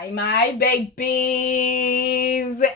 Hi, my babies,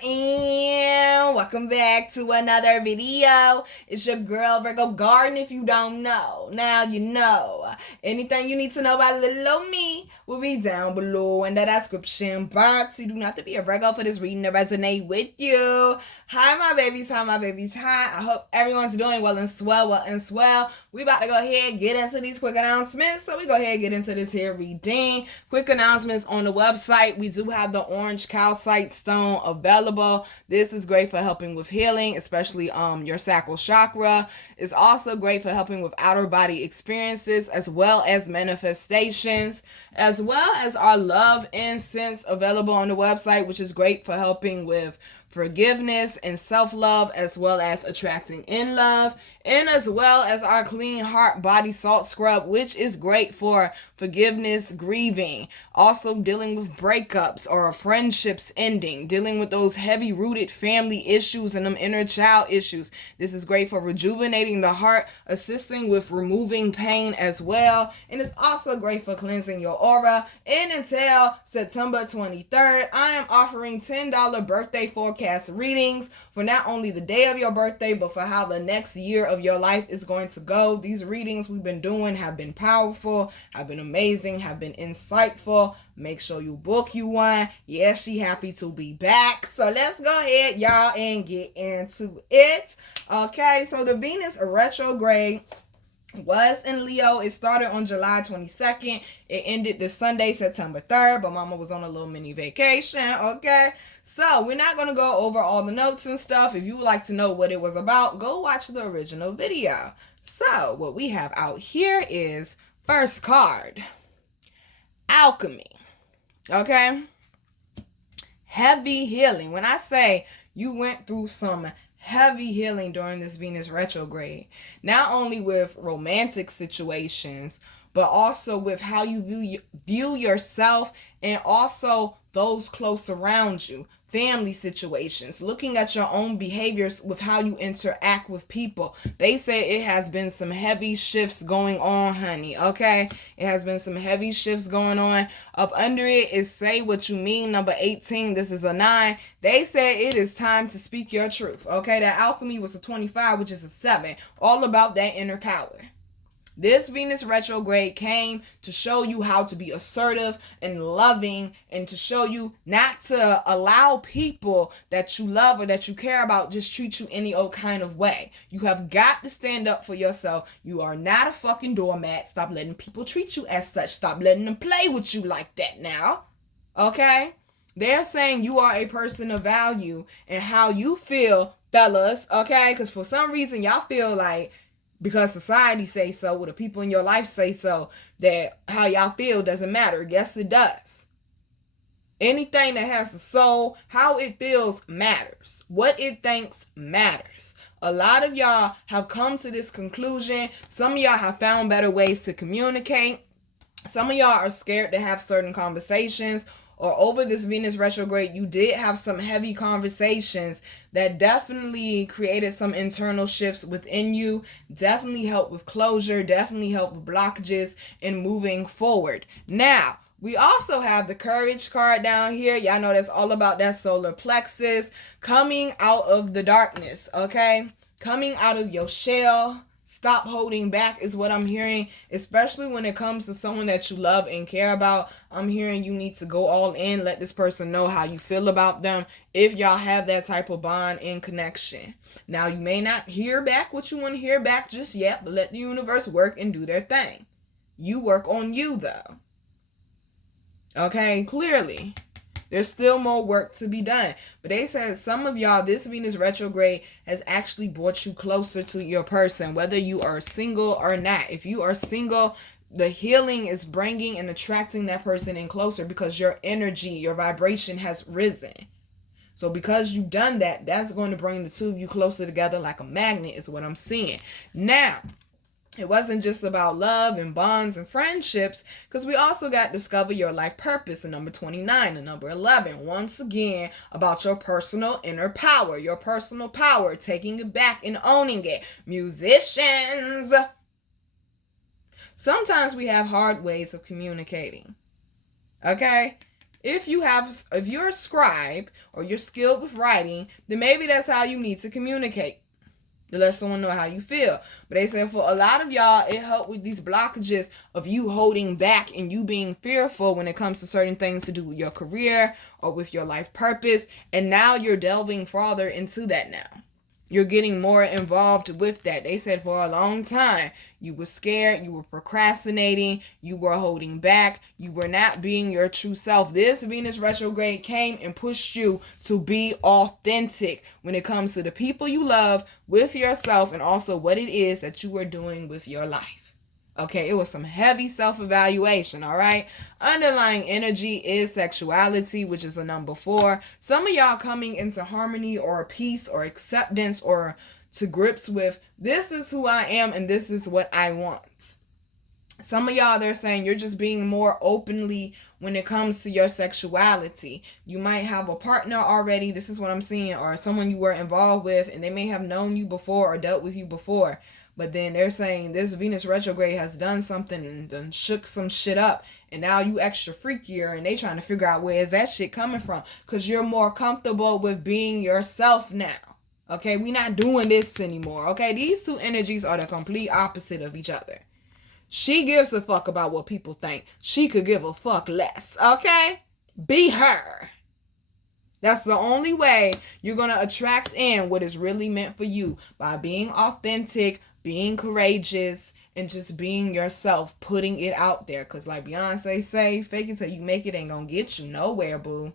and welcome back to another video. It's your girl, Virgo Garden, if you don't know. Now you know. Anything you need to know about little old me will be down below in the description box. You do not have to be a Virgo for this reading to resonate with you. Hi, my babies. Hi, my babies. Hi. I hope everyone's doing well and swell. We about to go ahead and get into these quick announcements. So we go ahead and get into this here reading. Quick announcements on the website. We do have the orange calcite stone available. This is great for helping with healing, especially your sacral chakra. It's also great for helping with outer body experiences as well as manifestations, as well as our love incense available on the website, which is great for helping with forgiveness and self-love, as well as attracting in love, and as well as our clean heart body salt scrub, which is great for forgiveness, grieving, also dealing with breakups or friendships ending, dealing with those heavy rooted family issues and them inner child issues. This is great for rejuvenating the heart, assisting with removing pain as well, and it's also great for cleansing your aura. And until September 23rd, I am offering $10 birthday forecast readings for not only the day of your birthday, but for how the next year of your life is going to go. These readings we've been doing have been powerful, have been amazing, have been insightful. Make sure you book you one. Yes, she happy to be back. So let's go ahead, y'all, and get into it. Okay, so the Venus retrograde was in Leo. It started on July 22nd. It ended this Sunday, September 3rd, but mama was on a little mini vacation, okay? So we're not going to go over all the notes and stuff. If you would like to know what it was about, go watch the original video. So what we have out here is first card, alchemy, okay? Heavy healing. When I say you went through some heavy healing during this Venus retrograde, not only with romantic situations, but also with how you view yourself and also those close around you, family situations, looking at your own behaviors with how you interact with people. They say it has been some heavy shifts going on, honey, okay? It has been some heavy shifts going on. Up under it is say what you mean, number 18. This is a 9. They say it is time to speak your truth, okay? That alchemy was a 25, which is a 7. All about that inner power. This Venus retrograde came to show you how to be assertive and loving, and to show you not to allow people that you love or that you care about just treat you any old kind of way. You have got to stand up for yourself. You are not a fucking doormat. Stop letting people treat you as such. Stop letting them play with you like that now. Okay? They're saying you are a person of value, and how you feel, fellas, okay? Because for some reason y'all feel like, because society say so, or the people in your life say so, that how y'all feel doesn't matter. Yes, it does. Anything that has a soul, how it feels matters. What it thinks matters. A lot of y'all have come to this conclusion. Some of y'all have found better ways to communicate. Some of y'all are scared to have certain conversations, or over this Venus retrograde, you did have some heavy conversations that definitely created some internal shifts within you, definitely helped with closure, definitely helped with blockages and moving forward. Now, we also have the courage card down here. Y'all know that's all about that solar plexus, coming out of the darkness, okay? Coming out of your shell. Stop holding back is what I'm hearing, especially when it comes to someone that you love and care about. I'm hearing you need to go all in, let this person know how you feel about them if y'all have that type of bond and connection. Now, you may not hear back what you want to hear back just yet, but let the universe work and do their thing. You work on you, though. Okay, clearly. There's still more work to be done. But they said some of y'all, this Venus retrograde has actually brought you closer to your person, whether you are single or not. If you are single, the healing is bringing and attracting that person in closer because your energy, your vibration has risen. So because you've done that, that's going to bring the two of you closer together like a magnet is what I'm seeing. Now, it wasn't just about love and bonds and friendships, because we also got discover your life purpose in number 29 and number 11. Once again, about your personal inner power, your personal power, taking it back and owning it. Musicians. Sometimes we have hard ways of communicating. Okay? If you're a scribe or you're skilled with writing, then maybe that's how you need to communicate, to let someone know how you feel. But they say for a lot of y'all, it helped with these blockages of you holding back and you being fearful when it comes to certain things to do with your career or with your life purpose. And now you're delving farther into that now. You're getting more involved with that. They said for a long time, you were scared, you were procrastinating, you were holding back, you were not being your true self. This Venus retrograde came and pushed you to be authentic when it comes to the people you love, with yourself, and also what it is that you are doing with your life. Okay, it was some heavy self-evaluation, all right? Underlying energy is sexuality, which is a number 4. Some of y'all coming into harmony or peace or acceptance or to grips with, this is who I am and this is what I want. Some of y'all, they're saying you're just being more openly when it comes to your sexuality. You might have a partner already, this is what I'm seeing, or someone you were involved with and they may have known you before or dealt with you before. But then they're saying this Venus retrograde has done something and done shook some shit up. And now you extra freakier and they trying to figure out where is that shit coming from. Because you're more comfortable with being yourself now. Okay, we not doing this anymore. Okay, these two energies are the complete opposite of each other. She gives a fuck about what people think. She could give a fuck less. Okay? Be her. That's the only way you're going to attract in what is really meant for you. By being authentic, being courageous, and just being yourself, putting it out there. Because like Beyonce say, fake it till you make it ain't gonna get you nowhere, boo.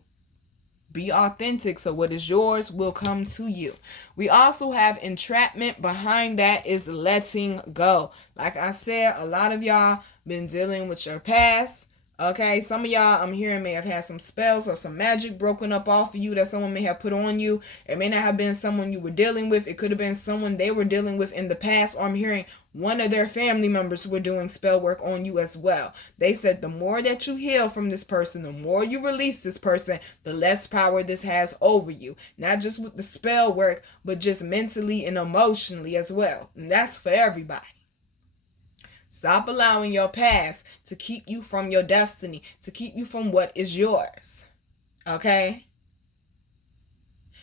Be authentic so what is yours will come to you. We also have entrapment. Behind that is letting go. Like I said, a lot of y'all been dealing with your past. Okay, some of y'all I'm hearing may have had some spells or some magic broken up off of you that someone may have put on you. It may not have been someone you were dealing with. It could have been someone they were dealing with in the past, or I'm hearing one of their family members were doing spell work on you as well. They said the more that you heal from this person, the more you release this person, the less power this has over you. Not just with the spell work, but just mentally and emotionally as well. And that's for everybody. Stop allowing your past to keep you from your destiny, to keep you from what is yours. Okay?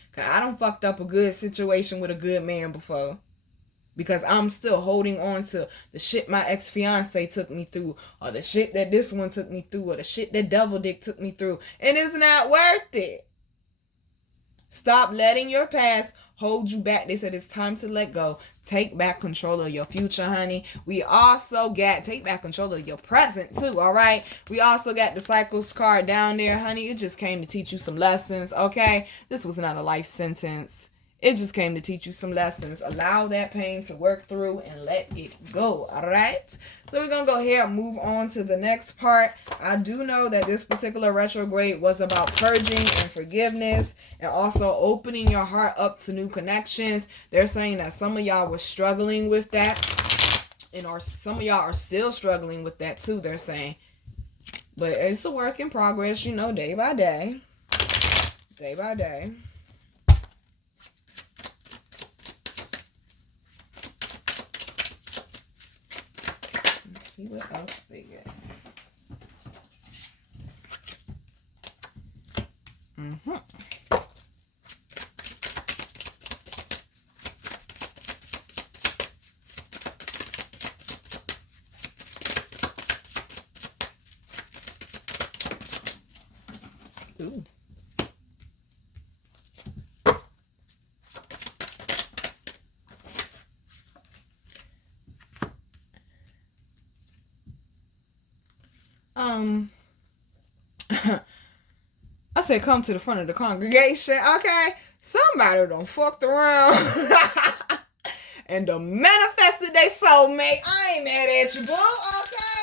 Because I done fucked up a good situation with a good man before. Because I'm still holding on to the shit my ex-fiance took me through, or the shit that this one took me through, or the shit that Devil Dick took me through. And it's not worth it. Stop letting your past hold you back. They said it's time to let go. Take back control of your future, honey. We also got take back control of your present too, all right? We also got the cycles card down there, honey. It just came to teach you some lessons, okay? This was not a life sentence. It just came to teach you some lessons. Allow that pain to work through and let it go, all right? So we're going to go ahead and move on to the next part. I do know that this particular retrograde was about purging and forgiveness and also opening your heart up to new connections. They're saying that some of y'all were struggling with that, and or some of y'all are still struggling with that too, they're saying. But it's a work in progress, you know, day by day. Day by day. See what else they get. Ooh. I said come to the front of the congregation, okay? Somebody done fucked around and done manifested their soulmate. I ain't mad at you, boo, okay?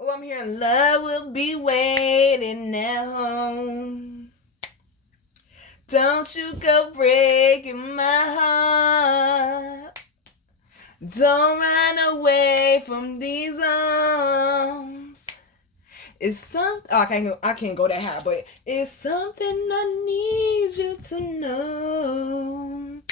Oh, I'm hearing love will be waiting at home. Don't you go breaking my heart. Don't run away from these arms. It's something, oh, I can't go that high, but it's something I need you to know.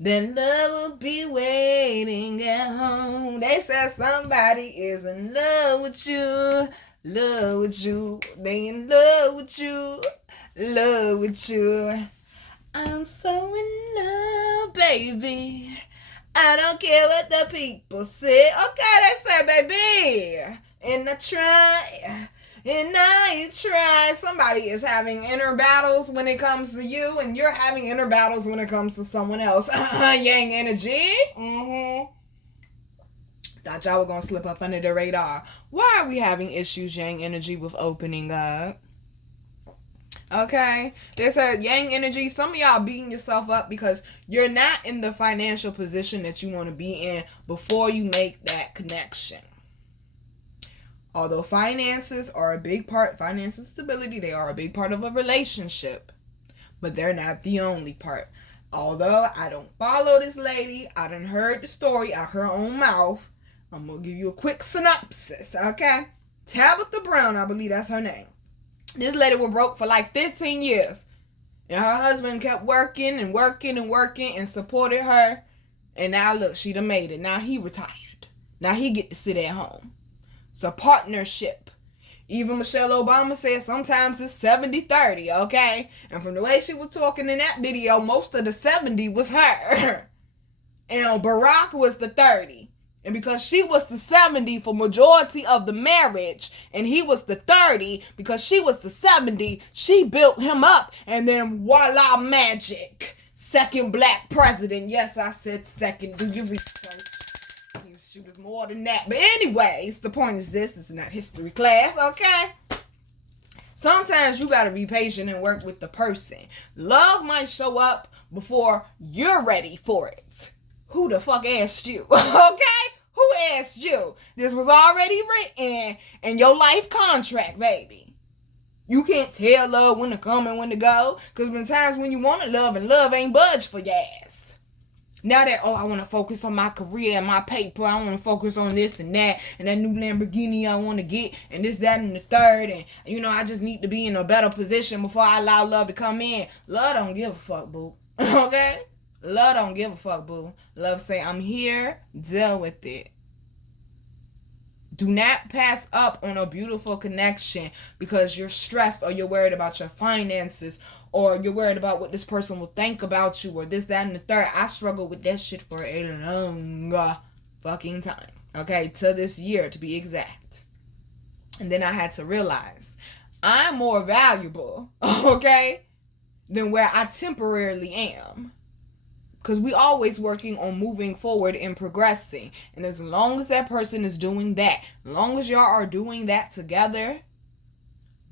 Then love will be waiting at home. They said somebody is in love with you. love with you. They in love with you. Love with you. I'm so in love, baby. I don't care what the people say. Okay, they say, baby. And I try. Somebody is having inner battles when it comes to you, and you're having inner battles when it comes to someone else. Yang energy. Thought y'all were going to slip up under the radar. Why are we having issues, Yang energy, with opening up? Okay, there's a Yang energy. Some of y'all beating yourself up because you're not in the financial position that you want to be in before you make that connection. Although finances are a big part, finance and stability, they are a big part of a relationship, but they're not the only part. Although I don't follow this lady, I done heard the story out her own mouth. I'm going to give you a quick synopsis, okay? Tabitha Brown, I believe that's her name. This lady was broke for like 15 years. And her husband kept working and supported her. And now look, she done made it. Now he retired. Now he get to sit at home. It's a partnership. Even Michelle Obama said sometimes it's 70-30, okay? And from the way she was talking in that video, most of the 70 was her. And Barack was the 30. And because she was the 70 for majority of the marriage, and he was the 30 because she was the 70, she built him up. And then voila, magic. Second black president. Yes, I said second. Do your research. She was more than that. But anyways, the point is this is not history class, okay? Sometimes you got to be patient and work with the person. Love might show up before you're ready for it. Who the fuck asked you? Okay? Who asked you? This was already written in your life contract, baby. You can't tell love when to come and when to go. Because there been times when you want to love and love ain't budge for your ass. Now that, I want to focus on my career and my paper. I want to focus on this and that new Lamborghini I want to get and this, that, and the third. And, I just need to be in a better position before I allow love to come in. Love don't give a fuck, boo. Okay? Love don't give a fuck, boo. Love say, I'm here, deal with it. Do not pass up on a beautiful connection because you're stressed or you're worried about your finances or you're worried about what this person will think about you or this, that, and the third. I struggled with that shit for a long fucking time. Okay, to this year to be exact. And then I had to realize I'm more valuable, okay, than where I temporarily am. Because we always working on moving forward and progressing. And as long as that person is doing that, as long as y'all are doing that together,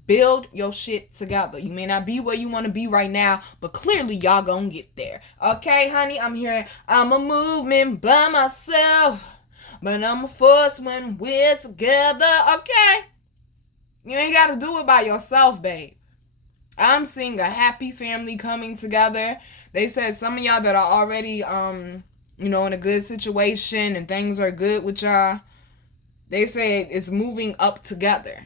build your shit together. You may not be where you want to be right now, but clearly y'all gonna get there. Okay, honey, I'm hearing I'm a movement by myself, but I'm a force when we're together. Okay? You ain't got to do it by yourself, babe. I'm seeing a happy family coming together. They said some of y'all that are already, in a good situation and things are good with y'all, they said it's moving up together.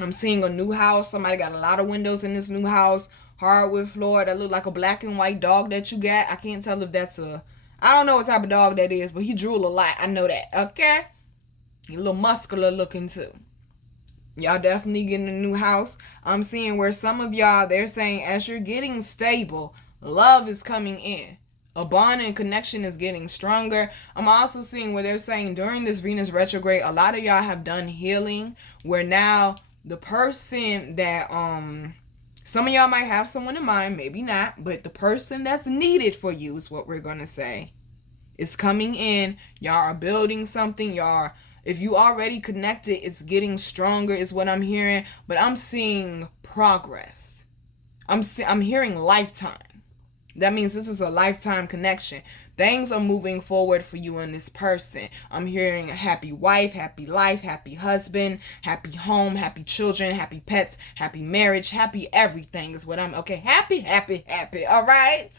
I'm seeing a new house. Somebody got a lot of windows in this new house. Hardwood floor that look like a black and white dog that you got. I can't tell if that's I don't know what type of dog that is, but he drool a lot. I know that, okay? He a little muscular looking too. Y'all definitely getting a new house. I'm seeing where some of y'all, they're saying as you're getting stable, love is coming in. A bond and connection is getting stronger. I'm also seeing where they're saying during this Venus retrograde, a lot of y'all have done healing where now the person that, some of y'all might have someone in mind, maybe not, but the person that's needed for you is what we're going to say is coming in. Y'all are building something. If you already connected, it's getting stronger is what I'm hearing. But I'm seeing progress. I'm hearing lifetime. That means this is a lifetime connection. Things are moving forward for you and this person. I'm hearing a happy wife, happy life, happy husband, happy home, happy children, happy pets, happy marriage, happy everything is what I'm... Okay, happy, happy, happy. All right?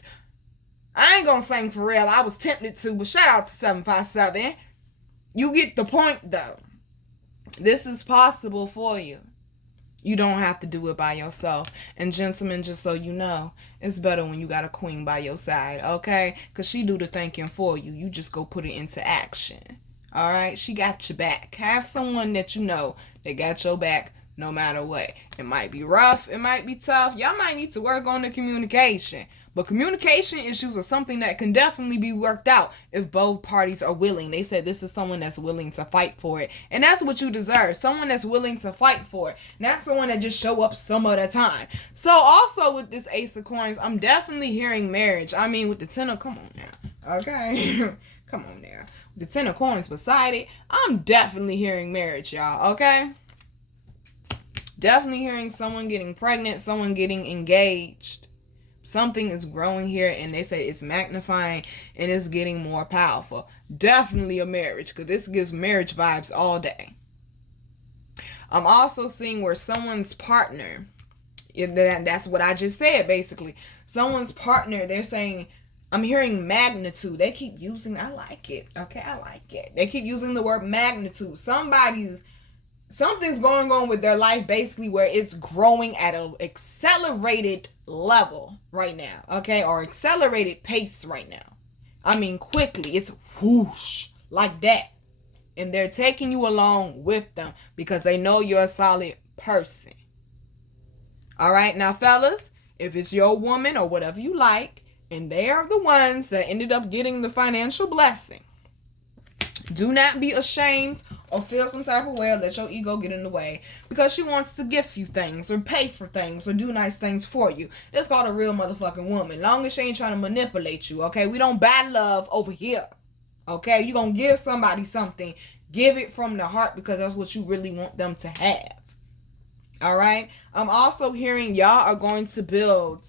I ain't gonna sing for real. I was tempted to, but shout out to 757. You get the point, though. This is possible for you. You don't have to do it by yourself. And gentlemen, just so you know, it's better when you got a queen by your side, okay? Because she do the thinking for you. You just go put it into action, All right, she got your back. Have someone that you know that got your back no matter what. It might be rough, it might be tough. Y'all might need to work on the communication. But communication issues are something that can definitely be worked out if both parties are willing. They said this is someone that's willing to fight for it. And that's what you deserve. Someone that's willing to fight for it. Not someone that just show up some of the time. So also with this Ace of Coins, I'm definitely hearing marriage. I mean, with the Ten of... Come on now. Okay? Come on now. With the Ten of Coins beside it, I'm definitely hearing marriage, y'all. Okay? Definitely hearing someone getting pregnant, someone getting engaged. Something is growing here, and they say it's magnifying and it's getting more powerful. Definitely a marriage, because this gives marriage vibes all day. I'm also seeing where someone's partner, that's what I just said, basically. Someone's partner, they're saying, I'm hearing magnitude. They keep using, I like it. Okay, I like it. They keep using the word magnitude. Something's going on with their life, basically, where it's growing at an accelerated level right now, okay, or accelerated pace right now. I mean, quickly, it's whoosh, like that. And they're taking you along with them because they know you're a solid person. All right, now, fellas, if it's your woman or whatever you like, and they are the ones that ended up getting the financial blessing, do not be ashamed or feel some type of way or let your ego get in the way because she wants to gift you things or pay for things or do nice things for you. That's called a real motherfucking woman. Long as she ain't trying to manipulate you, okay? We don't buy love over here, okay? You gonna give somebody something, give it from the heart because that's what you really want them to have. All right? I'm also hearing y'all are going to build,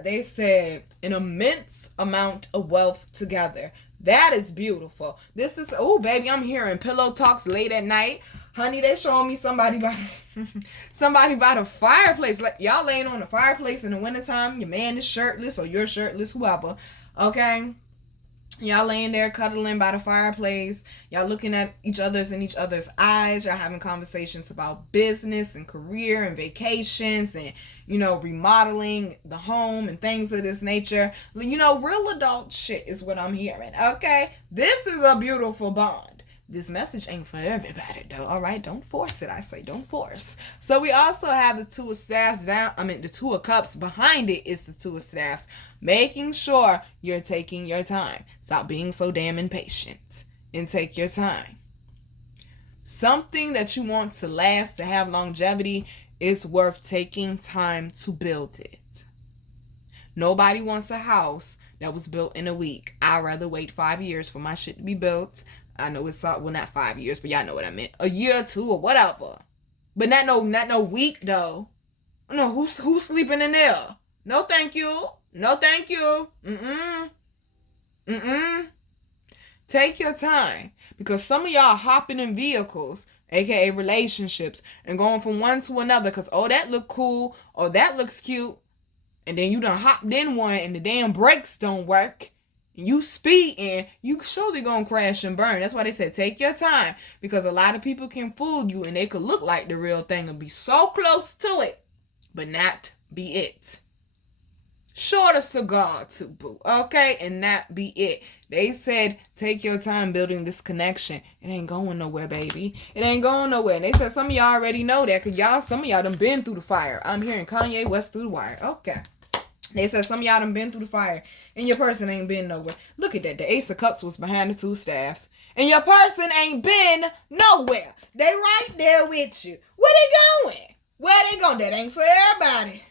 they said, an immense amount of wealth together. That is beautiful. This is, oh, baby, I'm hearing pillow talks late at night. Honey, they showing me somebody by the fireplace. Like, y'all laying on the fireplace in the wintertime. Your man is shirtless or you're shirtless, whoever. Okay? Y'all laying there cuddling by the fireplace. Y'all looking at each other's eyes. Y'all having conversations about business and career and vacations and, remodeling the home and things of this nature. Real adult shit is what I'm hearing. Okay? This is a beautiful bond. This message ain't for everybody, though. All right? Don't force it. I say don't force. So we also have the Two of Staffs the Two of Cups. Behind it is the Two of Staffs. Making sure you're taking your time. Stop being so damn impatient and take your time. Something that you want to last, to have longevity, is worth taking time to build it. Nobody wants a house that was built in a week. I'd rather wait 5 years for my shit to be built. I know it's not 5 years, but y'all know what I meant. A year or two or whatever. But not no week though. No, who's sleeping in there? No, thank you. No, thank you. Take your time. Because some of y'all hopping in vehicles, aka relationships, and going from one to another because, oh, that look cool, or that looks cute. And then you done hopped in one and the damn brakes don't work. And you speeding, you surely gonna crash and burn. That's why they said take your time. Because a lot of people can fool you and they could look like the real thing and be so close to it, but not be it. Short a cigar too, boo. Okay? And not be it. They said, take your time building this connection. It ain't going nowhere, baby. It ain't going nowhere. And they said some of y'all already know that because some of y'all done been through the fire. I'm hearing Kanye West through the wire. Okay. They said some of y'all done been through the fire and your person ain't been nowhere. Look at that. The Ace of Cups was behind the Two Staffs. And your person ain't been nowhere. They right there with you. Where they going? Where they going? That ain't for everybody.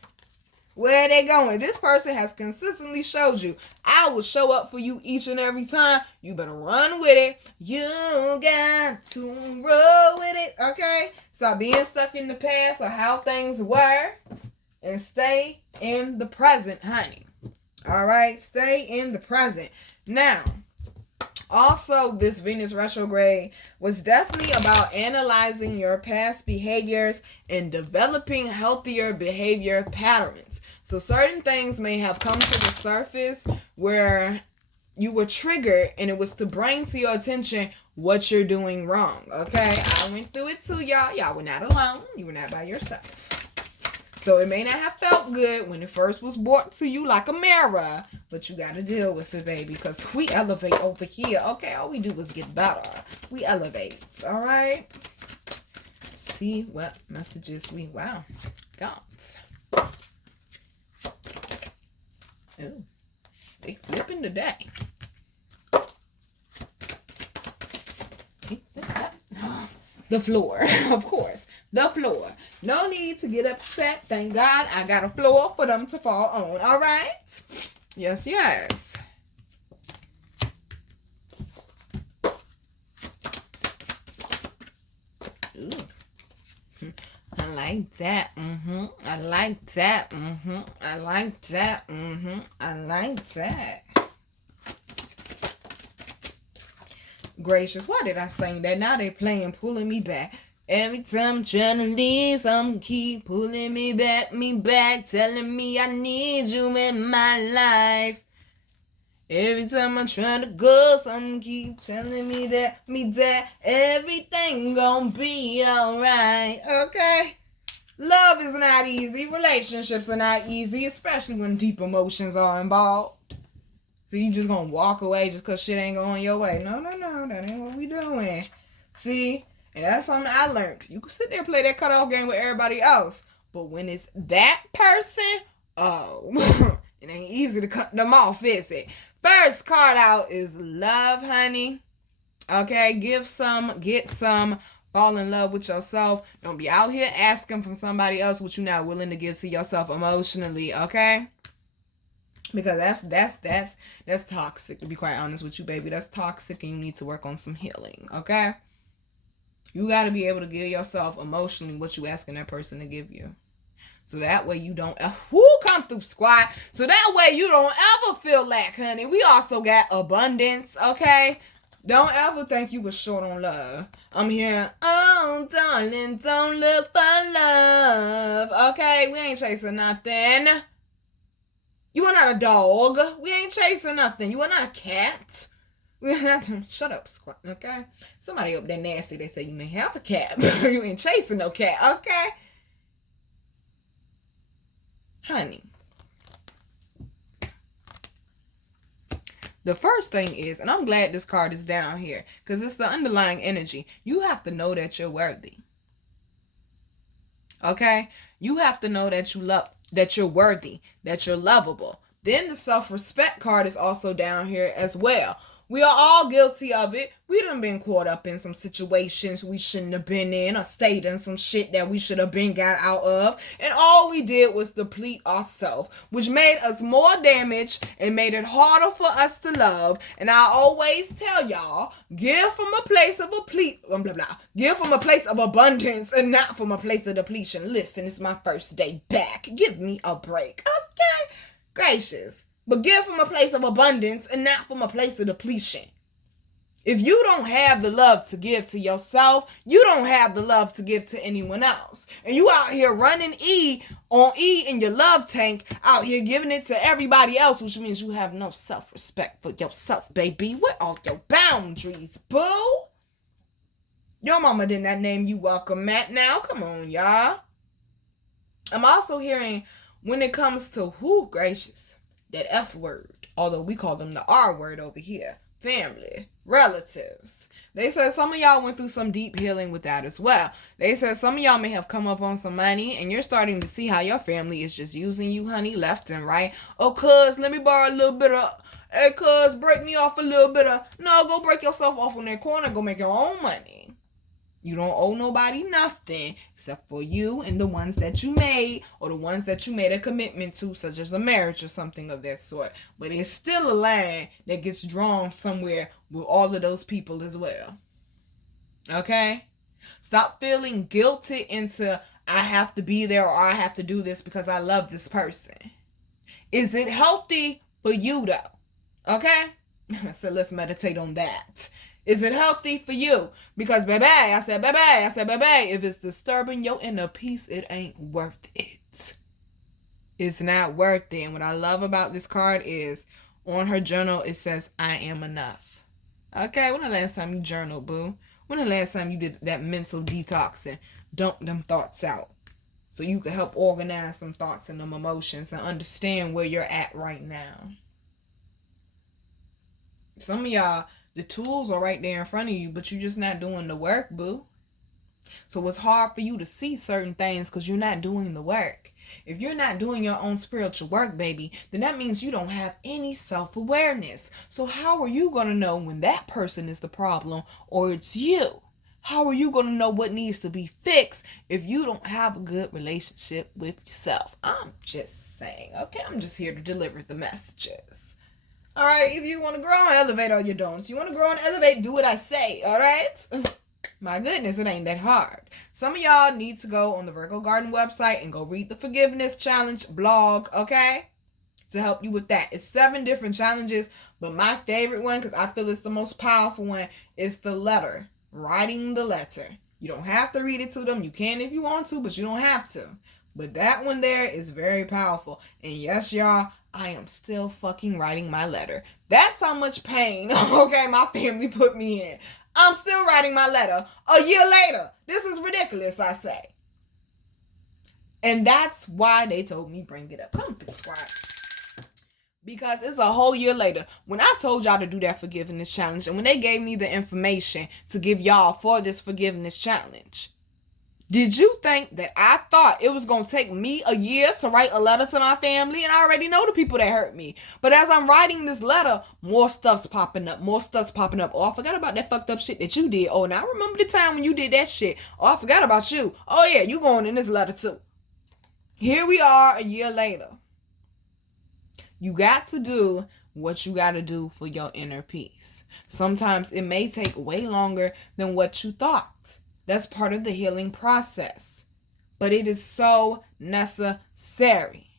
Where they going? This person has consistently showed you, I will show up for you each and every time. You better run with it. You got to roll with it. Okay? Stop being stuck in the past or how things were. And stay in the present, honey. All right? Stay in the present. Now, also, this Venus retrograde was definitely about analyzing your past behaviors and developing healthier behavior patterns. So certain things may have come to the surface where you were triggered and it was to bring to your attention what you're doing wrong. Okay? I went through it too, y'all. Y'all were not alone. You were not by yourself. So it may not have felt good when it first was brought to you like a mirror, but you got to deal with it, baby, because we elevate over here, okay? All we do is get better. We elevate, all right? See what messages we, wow, got. Ooh, they flipping today. The floor, of course. The floor. No need to get upset. Thank God I got a floor for them to fall on. All right? Yes, yes. Ooh. I like that. I like that. I like that. I like that. Gracious, why did I sing that? Now they playing Pulling Me Back. Every time I'm trying to leave, some keep pulling me back, telling me I need you in my life. Every time I'm trying to go, some keep telling me that everything gonna be alright, okay? Love is not easy. Relationships are not easy, especially when deep emotions are involved. So you just gonna walk away just cause shit ain't going your way. No, that ain't what we doing. See? And that's something I learned. You can sit there and play that cutoff game with everybody else. But when it's that person, oh, it ain't easy to cut them off, is it? First card out is love, honey. Okay? Give some, get some. Fall in love with yourself. Don't be out here asking from somebody else what you're not willing to give to yourself emotionally, okay? Because that's toxic, to be quite honest with you, baby. That's toxic and you need to work on some healing, okay? You got to be able to give yourself emotionally what you asking that person to give you. So that way you don't, come through, squad. So that way you don't ever feel lack, honey. We also got abundance, okay? Don't ever think you was short on love. I'm here, oh, darling, don't look for love, okay? We ain't chasing nothing. You are not a dog. We ain't chasing nothing. You are not a cat. We are not. Shut up, squat. Okay. Somebody up there nasty. They say you may have a cat, but you ain't chasing no cat. Okay. Honey. The first thing is, and I'm glad this card is down here because it's the underlying energy. You have to know that you're worthy. Okay. You have to know that that you're worthy, that you're lovable. Then the self-respect card is also down here as well. We are all guilty of it. We done been caught up in some situations we shouldn't have been in, or stayed in some shit that we should have been got out of. And all we did was deplete ourselves, which made us more damaged and made it harder for us to love. And I always tell y'all, give from a place of give from a place of abundance and not from a place of depletion. Listen, it's my first day back. Give me a break, okay? Gracious. But give from a place of abundance and not from a place of depletion. If you don't have the love to give to yourself, you don't have the love to give to anyone else. And you out here running E in your love tank, out here giving it to everybody else, which means you have no self-respect for yourself, baby. Where are your boundaries, boo? Your mama did not name you welcome, Matt. Now, come on, y'all. I'm also hearing when it comes to, whoo, gracious, that F word, although we call them the R word over here, family, relatives. They said some of y'all went through some deep healing with that as well. They said some of y'all may have come up on some money and you're starting to see how your family is just using you, honey, left and right. Oh, cuz, let me borrow a little bit of, hey, cuz, break me off a little bit of, no, go break yourself off on that corner, go make your own money. You don't owe nobody nothing except for you and the ones that you made, or the ones that you made a commitment to, such as a marriage or something of that sort. But it's still a line that gets drawn somewhere with all of those people as well. Okay? Stop feeling guilty into, I have to be there or I have to do this because I love this person. Is it healthy for you though? Okay? So let's meditate on that. Is it healthy for you? Because baby, if it's disturbing your inner peace, it ain't worth it. It's not worth it. And what I love about this card is, on her journal, it says, I am enough. Okay, when the last time you journaled, boo? When the last time you did that mental detox and dumped them thoughts out? so you can help organize some thoughts and them emotions and understand where you're at right now. Some of y'all, the tools are right there in front of you, but you're just not doing the work, boo. So it's hard for you to see certain things because you're not doing the work. If you're not doing your own spiritual work, baby, then that means you don't have any self-awareness. So how are you going to know when that person is the problem or it's you? How are you going to know what needs to be fixed if you don't have a good relationship with yourself? I'm just saying, okay? I'm just here to deliver the messages. All right? If you want to grow and elevate, or you don't. You want to grow and elevate, do what I say, all right? My goodness, it ain't that hard. Some of y'all need to go on the Virgo Garden website and go read the Forgiveness Challenge blog, okay? To help you with that. It's 7 different challenges, but my favorite one, because I feel it's the most powerful one, is the letter. Writing the letter. You don't have to read it to them. You can if you want to, but you don't have to. But that one there is very powerful. And yes, y'all, I am still fucking writing my letter. That's how much pain, okay, my family put me in. I'm still writing my letter a year later. This is ridiculous, I say. And that's why they told me bring it up. Come through, squad. Because it's a whole year later. When I told y'all to do that forgiveness challenge, and when they gave me the information to give y'all for this forgiveness challenge, did you think that I thought it was going to take me a year to write a letter to my family? And I already know the people that hurt me. But as I'm writing this letter, more stuff's popping up. More stuff's popping up. Oh, I forgot about that fucked up shit that you did. Oh, now I remember the time when you did that shit. Oh, I forgot about you. Oh, yeah, you going in this letter too. Here we are a year later. You got to do what you got to do for your inner peace. Sometimes it may take way longer than what you thought. That's part of the healing process. But it is so necessary.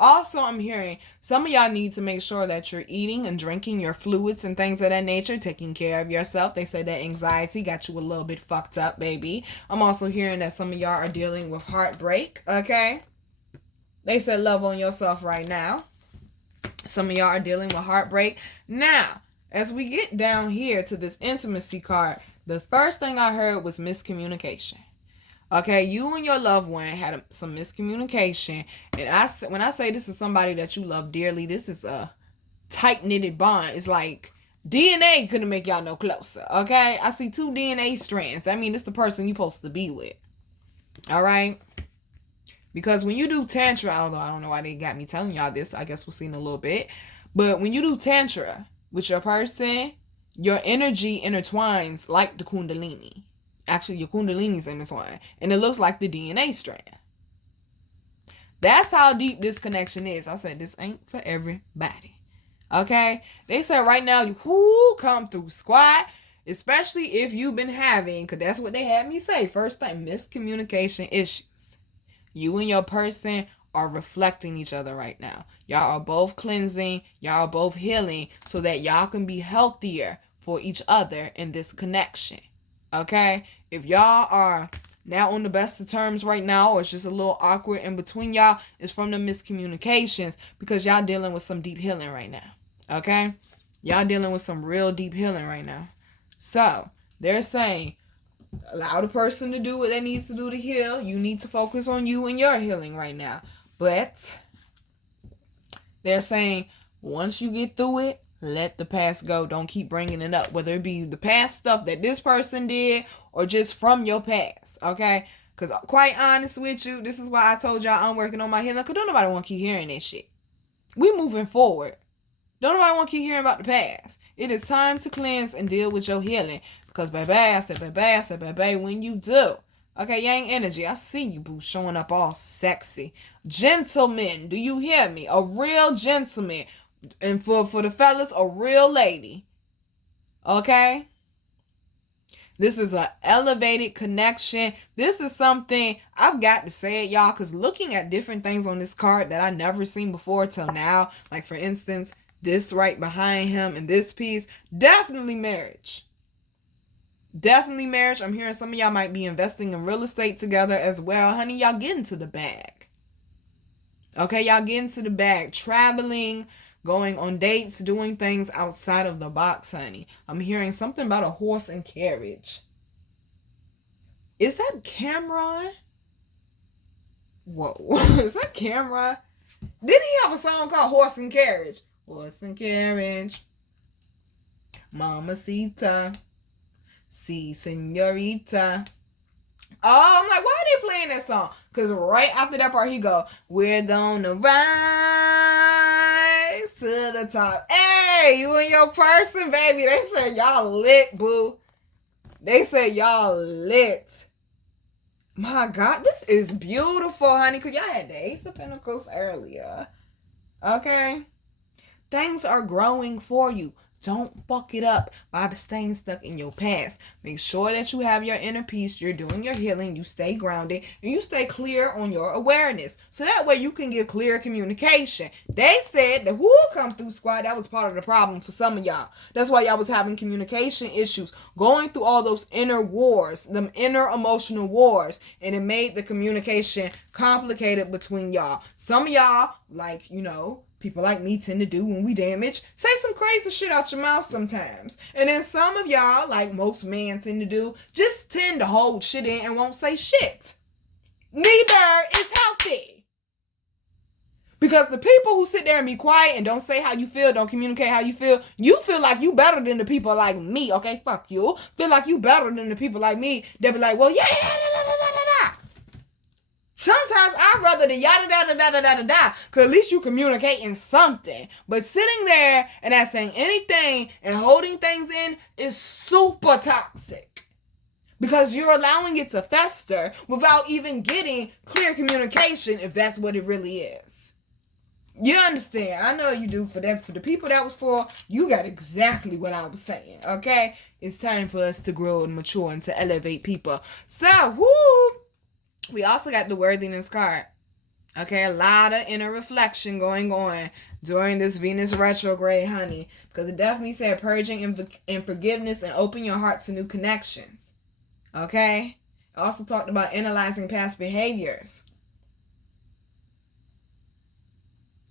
Also, I'm hearing some of y'all need to make sure that you're eating and drinking your fluids and things of that nature, taking care of yourself. They say that anxiety got you a little bit fucked up, baby. I'm also hearing that some of y'all are dealing with heartbreak, okay? They said love on yourself right now. Some of y'all are dealing with heartbreak. Now, as we get down here to this intimacy card, the first thing I heard was miscommunication. Okay, you and your loved one had some miscommunication. And when I say this is somebody that you love dearly, this is a tight-knitted bond. It's like DNA couldn't make y'all no closer. Okay, I see 2 DNA strands. That means it's the person you're supposed to be with. All right? Because when you do Tantra, although I don't know why they got me telling y'all this, I guess we'll see in a little bit. But when you do Tantra with your person, your energy intertwines like the Kundalini. Actually, your Kundalini's intertwined. And it looks like the DNA strand. That's how deep this connection is. I said, this ain't for everybody. Okay? They said right now, you come through, squad. Especially if you've been having, because that's what they had me say. First thing, miscommunication issues. You and your person are reflecting each other right now. Y'all are both cleansing. Y'all are both healing so that y'all can be healthier for each other in this connection. Okay? If y'all are now on the best of terms right now, or it's just a little awkward in between y'all, it's from the miscommunications because y'all dealing with some deep healing right now. Okay? Y'all dealing with some real deep healing right now. So, they're saying, allow the person to do what they need to do to heal. You need to focus on you and your healing right now. But they're saying once you get through it, let the past go. Don't keep bringing it up. Whether it be the past stuff that this person did or just from your past. Okay? Because quite honest with you, this is why I told y'all I'm working on my healing. Because don't nobody want to keep hearing this shit. We moving forward. Don't nobody want to keep hearing about the past. It is time to cleanse and deal with your healing. Because, baby, when you do. Okay, yang energy. I see you, boo, showing up all sexy. Gentlemen, do you hear me? A real gentleman. And for the fellas, a real lady. Okay? This is an elevated connection. This is something, I've got to say it, y'all, because looking at different things on this card that I never seen before till now, like, for instance, this right behind him and this piece, definitely marriage. Definitely marriage. I'm hearing some of y'all might be investing in real estate together as well. Honey, y'all get into the bag. Okay, y'all get into the bag. Traveling, going on dates, doing things outside of the box, honey. I'm hearing something about a horse and carriage. Is that Cameron? Whoa. Is that camera? Didn't he have a song called Horse and Carriage? Horse and Carriage. Mamacita. Si, senorita. Oh, I'm like, why are they playing that song? Because right after that part, he go, we're gonna rise to the top. Hey, you and your person, baby. They said y'all lit, boo. They said y'all lit. My God, this is beautiful, honey. Because y'all had the Ace of Pentacles earlier. Okay? Things are growing for you. Don't fuck it up by staying stuck in your past. Make sure that you have your inner peace. You're doing your healing. You stay grounded. And you stay clear on your awareness. So that way you can give clear communication. They said the who come through squad, that was part of the problem for some of y'all. That's why y'all was having communication issues. Going through all those inner wars. Them inner emotional wars. And it made the communication complicated between y'all. Some of y'all, like, you know, people like me tend to do when we damage, say some crazy shit out your mouth sometimes. And then some of y'all, like most men tend to do, just tend to hold shit in and won't say shit. Neither is healthy. Because the people who sit there and be quiet and don't say how you feel, don't communicate how you feel like you better than the people like me, okay? Fuck you. Feel like you better than the people like me. They'll be like, well, yeah. Sometimes I'd rather the yada da da da da da da, because at least you communicating something. But sitting there and not saying anything and holding things in is super toxic. Because you're allowing it to fester without even getting clear communication, if that's what it really is. You understand? I know you do. For the people that was for, you got exactly what I was saying, okay? It's time for us to grow and mature and to elevate people. So, whoo! We also got the worthiness card. Okay, a lot of inner reflection going on during this Venus retrograde, honey. Because it definitely said purging and forgiveness and open your heart to new connections. Okay? It also talked about analyzing past behaviors.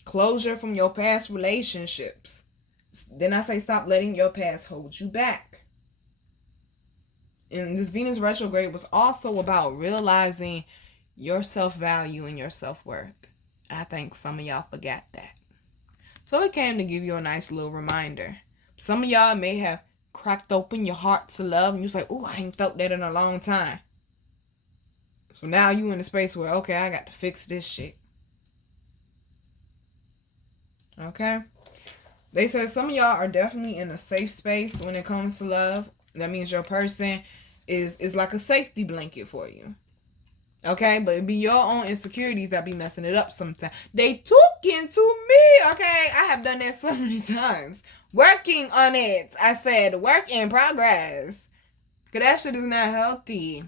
Closure from your past relationships. Then I say stop letting your past hold you back. And this Venus retrograde was also about realizing your self-value and your self-worth. I think some of y'all forgot that. So it came to give you a nice little reminder. Some of y'all may have cracked open your heart to love and you was like, oh, I ain't felt that in a long time. So now you in a space where, okay, I got to fix this shit. Okay? They said some of y'all are definitely in a safe space when it comes to love. That means your person is like a safety blanket for you. Okay? But it be your own insecurities that be messing it up sometimes. They talking to me. Okay? I have done that so many times. Working on it. I said work in progress. Because that shit is not healthy.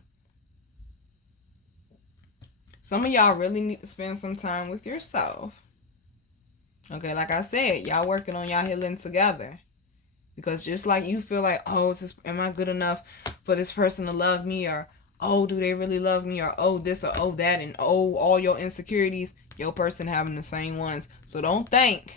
Some of y'all really need to spend some time with yourself. Okay? Like I said, y'all working on y'all healing together. Because just like you feel like, oh, am I good enough for this person to love me? Or, oh, do they really love me? Or, oh, this or oh, that. And, oh, all your insecurities, your person having the same ones. So don't think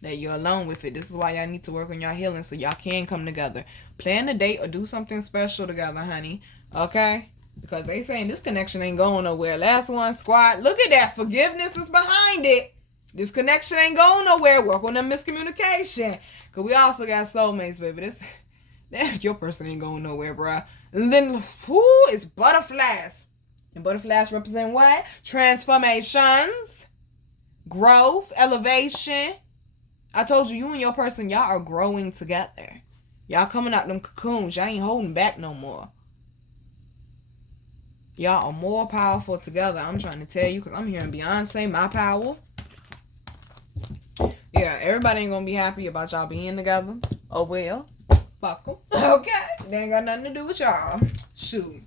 that you're alone with it. This is why y'all need to work on y'all healing so y'all can come together. Plan a date or do something special together, honey. Okay? Because they saying this connection ain't going nowhere. Last one, squad. Look at that. Forgiveness is behind it. This connection ain't going nowhere. Work on the miscommunication. Because we also got soulmates, baby. Damn, your person ain't going nowhere, bruh. And then, it's butterflies. And butterflies represent what? Transformations. Growth. Elevation. I told you, you and your person, y'all are growing together. Y'all coming out them cocoons. Y'all ain't holding back no more. Y'all are more powerful together. I'm trying to tell you, because I'm hearing Beyonce, my power. Yeah, everybody ain't gonna be happy about y'all being together. Oh well, fuck them. Okay, they ain't got nothing to do with y'all. Shoot,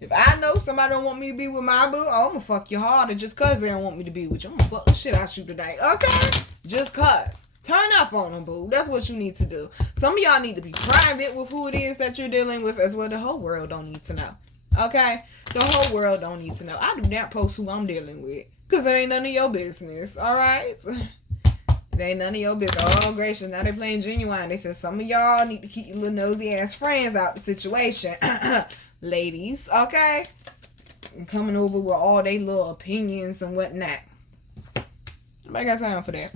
if I know somebody don't want me to be with my boo, I'm gonna fuck you harder just cause they don't want me to be with you. I'm gonna fuck the shit out you today. Okay, just cause. Turn up on them, boo. That's what you need to do. Some of y'all need to be private with who it is that you're dealing with as well. The whole world don't need to know. Okay, the whole world don't need to know. I do not post who I'm dealing with cause it ain't none of your business. All right. It ain't none of your business. Oh, gracious. Now they playing Genuine. They said some of y'all need to keep your little nosy ass friends out the situation. Ladies, okay? and coming over with all they little opinions and whatnot. Nobody got time for that.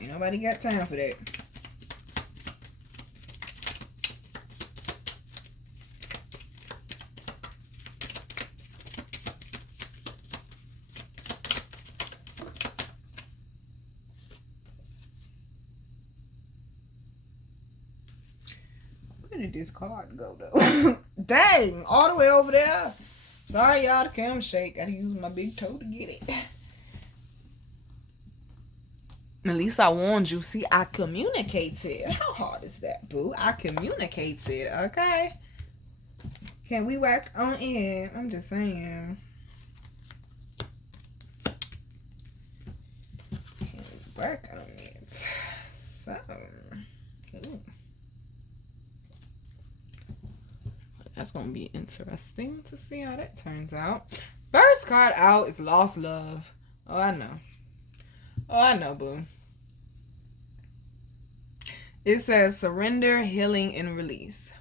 Ain't nobody got time for that. Where did this card go though? Dang, all the way over there. Sorry y'all, the camera shake. Gotta use my big toe to get it. At least I warned you. See, I communicated. How hard is that, boo? I communicated, okay? Can we work on it? I'm just saying. Can we work on it? So, ooh. That's going to be interesting to see how that turns out. First card out is Lost Love. Oh, I know. Oh, I know, boo. It says surrender, healing, and release.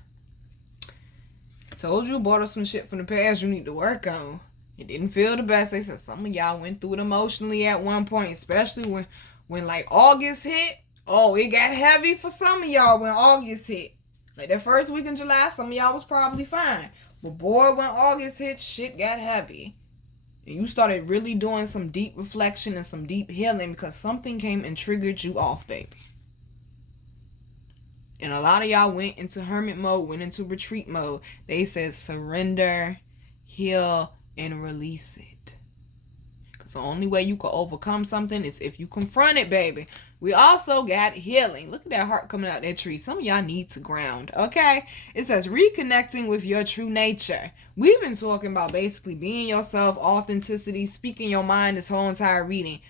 Told you, bought us some shit from the past you need to work on. It didn't feel the best. They said some of y'all went through it emotionally at one point, especially when like August hit. Oh, it got heavy for some of y'all when August hit. Like that first week in July, some of y'all was probably fine. But boy, when August hit, shit got heavy. And you started really doing some deep reflection and some deep healing because something came and triggered you off, baby. And a lot of y'all went into hermit mode, went into retreat mode. They said surrender, heal, and release it. Because the only way you can overcome something is if you confront it, baby. We also got healing. Look at that heart coming out that tree. Some of y'all need to ground, okay? It says reconnecting with your true nature. We've been talking about basically being yourself, authenticity, speaking your mind this whole entire reading.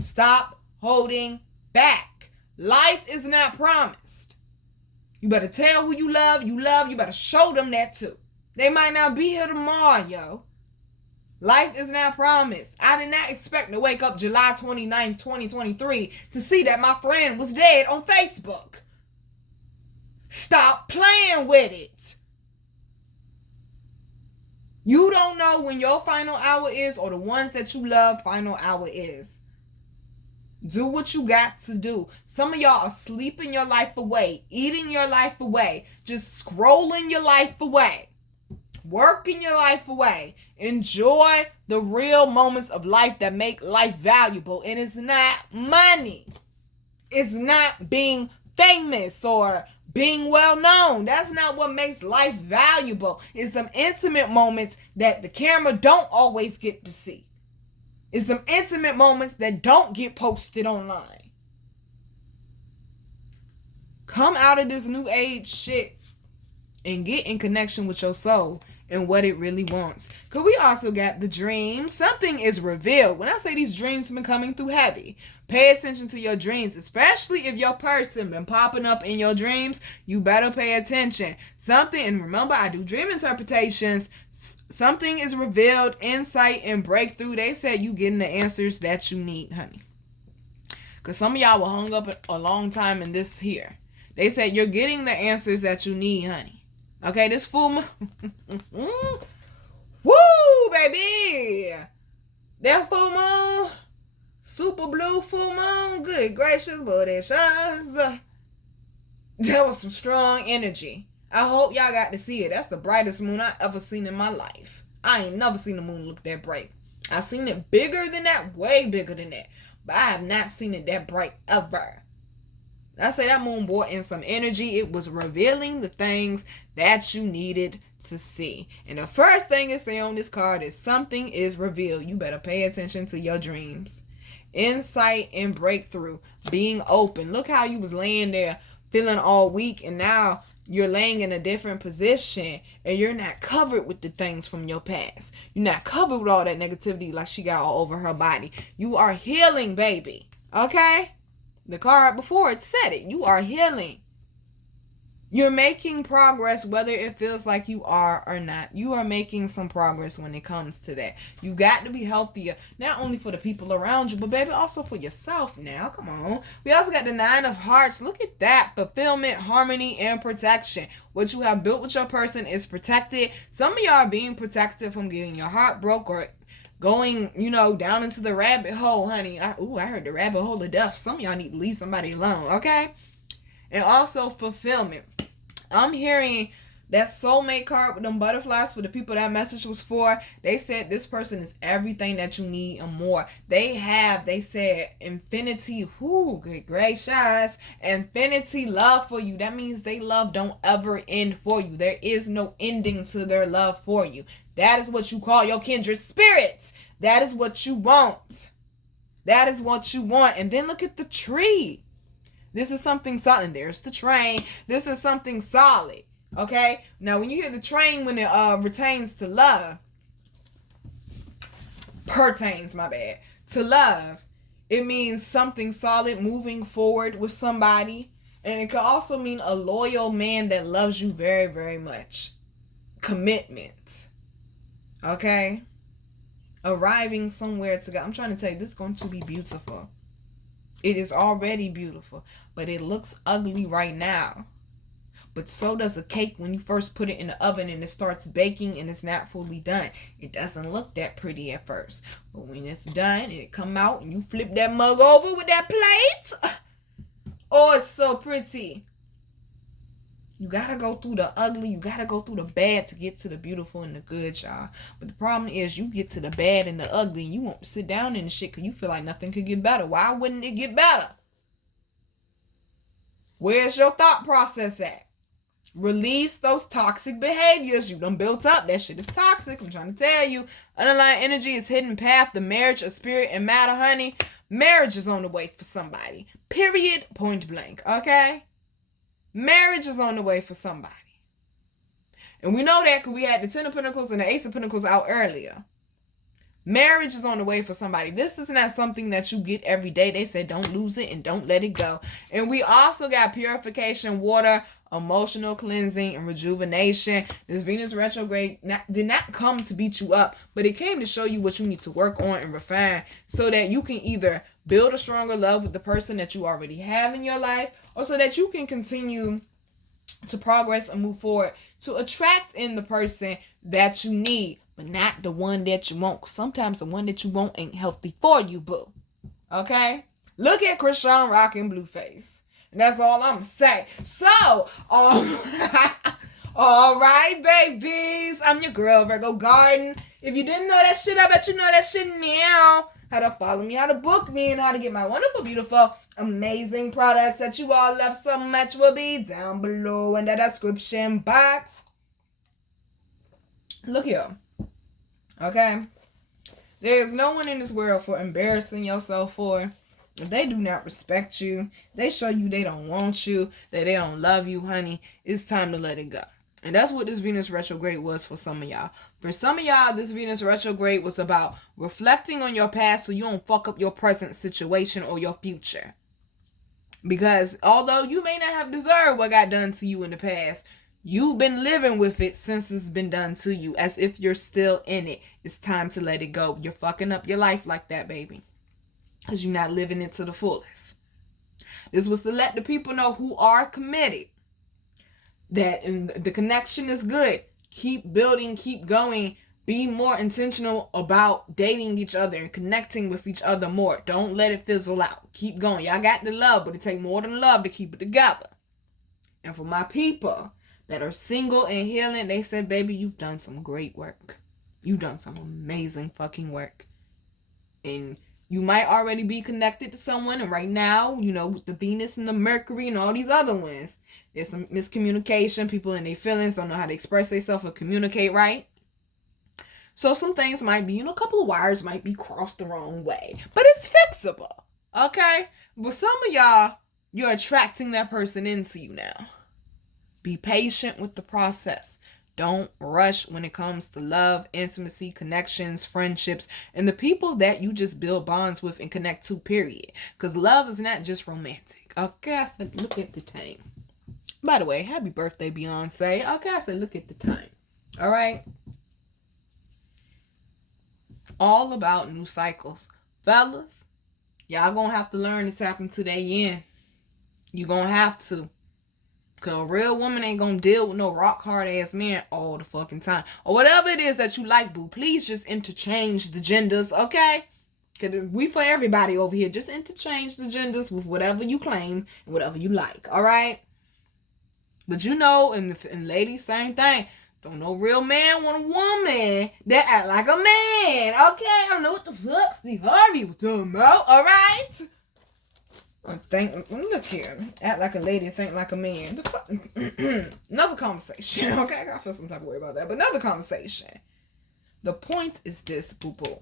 Stop holding back. Life is not promised. You better tell who you love. You better show them that too. They might not be here tomorrow, yo. Life is not promised. I did not expect to wake up July 29th, 2023 to see that my friend was dead on Facebook. Stop playing with it. You don't know when your final hour is or the ones that you love final hour is. Do what you got to do. Some of y'all are sleeping your life away, eating your life away, just scrolling your life away, working your life away. Enjoy the real moments of life that make life valuable. And it's not money. It's not being famous or being well known. That's not what makes life valuable. It's some intimate moments that the camera don't always get to see. It's some intimate moments that don't get posted online. Come out of this new age shit and get in connection with your soul and what it really wants. Because we also got the dream. Something is revealed. When I say these dreams have been coming through heavy, pay attention to your dreams, especially if your person been popping up in your dreams. You better pay attention. Something, and remember, I do dream interpretations. Something is revealed, insight, and breakthrough. They said you getting the answers that you need, honey. Because some of y'all were hung up a long time in this here. They said you're getting the answers that you need, honey. Okay, this full moon. Woo, baby. That full moon. Super blue full moon. Good gracious, bodacious. That was some strong energy. I hope y'all got to see it. That's the brightest moon I ever seen in my life. I ain't never seen a moon look that bright. I've seen it bigger than that, way bigger than that. But I have not seen it that bright ever. I say that moon brought in some energy. It was revealing the things that you needed to see. And the first thing it say on this card is something is revealed. You better pay attention to your dreams. Insight and breakthrough. Being open. Look how you was laying there feeling all weak, and now you're laying in a different position and you're not covered with the things from your past. You're not covered with all that negativity like she got all over her body. You are healing, baby. Okay? The card before it said it. You are healing. You're making progress whether it feels like you are or not. You are making some progress when it comes to that. You got to be healthier, not only for the people around you, but baby, also for yourself now. Come on. We also got the 9 of Hearts. Look at that. Fulfillment, harmony, and protection. What you have built with your person is protected. Some of y'all are being protected from getting your heart broke or going, down into the rabbit hole, honey. I heard the rabbit hole of death. Some of y'all need to leave somebody alone, okay? And also fulfillment. I'm hearing that soulmate card with them butterflies for the people that message was for. They said this person is everything that you need and more. They said infinity, good gracious, infinity love for you. That means they love don't ever end for you. There is no ending to their love for you. That is what you call your kindred spirits. That is what you want. That is what you want. And then look at the tree. This is something solid. There's the train. This is something solid. Okay? Now, when you hear the train, when it pertains to love, to love, it means something solid moving forward with somebody. And it could also mean a loyal man that loves you very, very much. Commitment. Okay? Arriving somewhere together. I'm trying to tell you, this is going to be beautiful. It is already beautiful, but it looks ugly right now. But so does a cake when you first put it in the oven and it starts baking and it's not fully done. It doesn't look that pretty at first. But when it's done and it come out and you flip that mug over with that plate, oh, it's so pretty. You gotta go through the ugly, you gotta go through the bad to get to the beautiful and the good, y'all. But the problem is you get to the bad and the ugly and you won't sit down in the shit because you feel like nothing could get better. Why wouldn't it get better? Where's your thought process at? Release those toxic behaviors you done built up. That shit is toxic. I'm trying to tell you. Underlying energy is hidden path, the marriage of spirit and matter, honey. Marriage is on the way for somebody. Period. Point blank. Okay? Marriage is on the way for somebody. And we know that because we had the 10 of Pentacles and the Ace of Pentacles out earlier. Marriage is on the way for somebody. This is not something that you get every day. They said don't lose it and don't let it go. And we also got purification, water, emotional cleansing, and rejuvenation. This Venus retrograde did not come to beat you up, but it came to show you what you need to work on and refine so that you can either build a stronger love with the person that you already have in your life, or so that you can continue to progress and move forward to attract in the person that you need, but not the one that you want. Sometimes the one that you want ain't healthy for you, boo. Okay? Look at Krishan Rock and Blueface. And that's all I'm going to say. So, all right, babies. I'm your girl, Virgo Garden. If you didn't know that shit, I bet you know that shit now. How to follow me, how to book me, and how to get my wonderful, beautiful, amazing products that you all love so much will be down below in the description box. Look here. Okay? There's no one in this world for embarrassing yourself for. If they do not respect you, they show you they don't want you, that they don't love you, honey, it's time to let it go. And that's what this Venus retrograde was for some of y'all. For some of y'all, this Venus retrograde was about reflecting on your past so you don't fuck up your present situation or your future. Because although you may not have deserved what got done to you in the past, you've been living with it since it's been done to you, as if you're still in it. It's time to let it go. You're fucking up your life like that, baby. Because you're not living it to the fullest. This was to let the people know who are committed that the connection is good. Keep building, keep going. Be more intentional about dating each other and connecting with each other more. Don't let it fizzle out. Keep going. Y'all got the love, but it takes more than love to keep it together. And for my people that are single and healing, they said, baby, you've done some great work. You've done some amazing fucking work. And you might already be connected to someone. And right now, with the Venus and the Mercury and all these other ones, there's some miscommunication. People in their feelings don't know how to express themselves or communicate right. So some things might be, a couple of wires might be crossed the wrong way. But it's fixable. Okay? But some of y'all, you're attracting that person into you now. Be patient with the process. Don't rush when it comes to love, intimacy, connections, friendships, and the people that you just build bonds with and connect to, period. Because love is not just romantic. Okay? I said, look at the time. By the way, happy birthday, Beyonce. Okay, I said, look at the time. All right. All about new cycles. Fellas, y'all gonna have to learn to tap into that yin. You gonna have to. Because a real woman ain't gonna deal with no rock hard ass man all the fucking time. Or whatever it is that you like, boo. Please just interchange the genders, okay? Because we for everybody over here. Just interchange the genders with whatever you claim and whatever you like, alright? But you know, and ladies, same thing. Don't no real man want a woman that act like a man, okay? I don't know what the fuck Steve Harvey was talking about, alright? Look here. Act like a lady, think like a man. The fuck? Another conversation, okay? I feel some type of way about that, but another conversation. The point is this, boo-boo.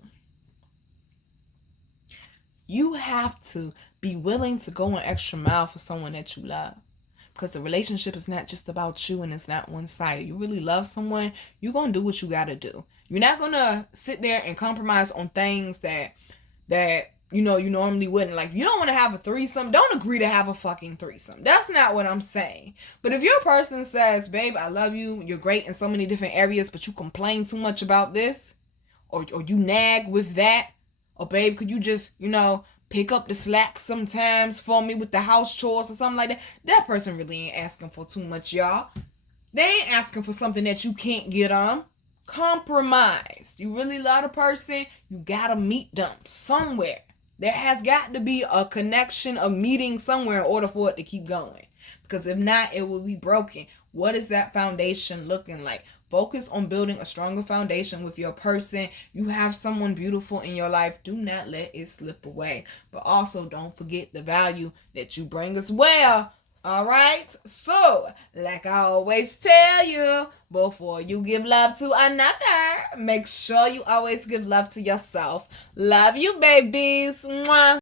You have to be willing to go an extra mile for someone that you love. Because the relationship is not just about you and it's not one-sided. You really love someone, you're going to do what you got to do. You're not going to sit there and compromise on things that you know, you normally wouldn't. Like, if you don't want to have a threesome, don't agree to have a fucking threesome. That's not what I'm saying. But if your person says, babe, I love you, you're great in so many different areas, but you complain too much about this, or you nag with that, or babe, could you just, you know, pick up the slack sometimes for me with the house chores or something like that, that person really ain't asking for too much, y'all. They ain't asking for something that you can't get on. Compromise. You really love a person, you gotta meet them somewhere. There has got to be a connection, a meeting somewhere in order for it to keep going. Because if not, it will be broken. What is that foundation looking like? Focus on building a stronger foundation with your person. You have someone beautiful in your life. Do not let it slip away. But also don't forget the value that you bring as well. All right? So, like I always tell you, before you give love to another, make sure you always give love to yourself. Love you, babies. Mwah.